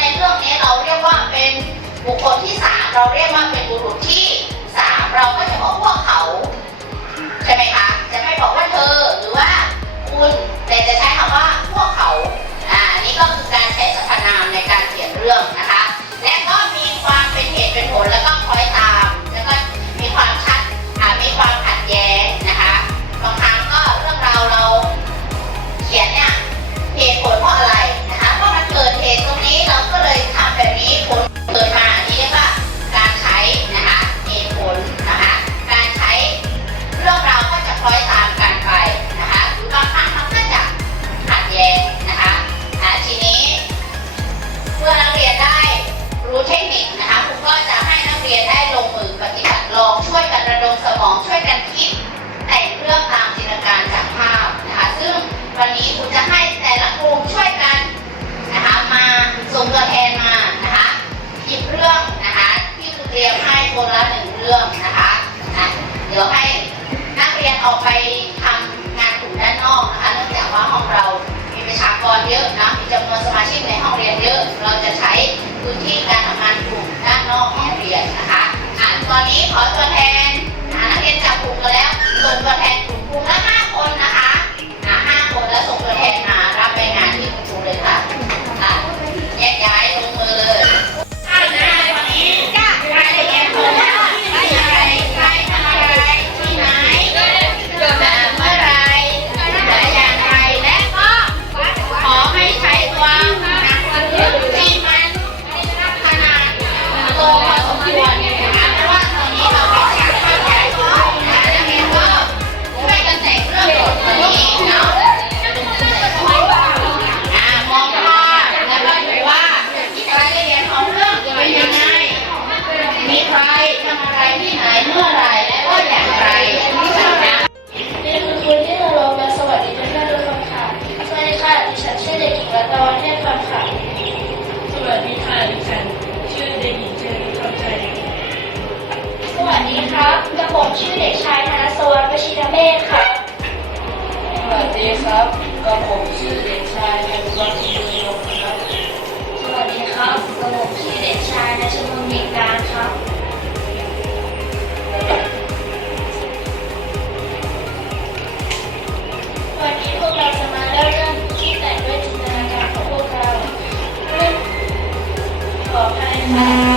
ในเรื่องนี้เราเรียกว่าเป็นบุคคลที่สามเราเรียกว่าเป็นบุรุษที่สามเราก็จะบอกว่าเขาใช่ไหมคะจะไม่บอกว่าเธอหรือว่าคุณแต่จะใช้คำว่าพวกเขาอ่านี่ก็คือการใช้สรรพนามในการเขียนเรื่องนะคะ และก็มีความเป็นเหตุเป็นผลแล้วก็คอยตาม แล้วก็มีความชัดมีความขัดแย้งนะคะบางครั้งก็เรื่องราวเรา วันนี้คุณจะให้แต่ละกลุ่มช่วยกันนะคะมาส่งตัวแทนมานะคะหยิบเรื่องนะคะที่คุณเตรียมให้คนละหนึ่งเรื่องนะคะนะเดี๋ยวให้นักเรียนออกไปทำงานกลุ่มด้านนอกนะคะเนื่องจากว่าห้องเรามีประชากรเยอะนะมีจำนวนสมาชิกในห้องเรียนเยอะ เราจะใช้พื้นที่การทำงานกลุ่มด้านนอกห้องเรียนนะคะอะตอนนี้ขอตัวแทนนักเรียน ชื่อเด็กชายธนสวรรค์ประชิรเมฆค่ะสวัสดีครับกับผมชื่อเด็กชายธนสวรรค์บุญยงครับ สวัสดีครับกับผมชื่อเด็กชายนชมนเมกการครับ วันนี้พวกเราจะมาเล่าเรื่องที่แต่งด้วยจินตนาการของพวกเราว่อขอให้ยค่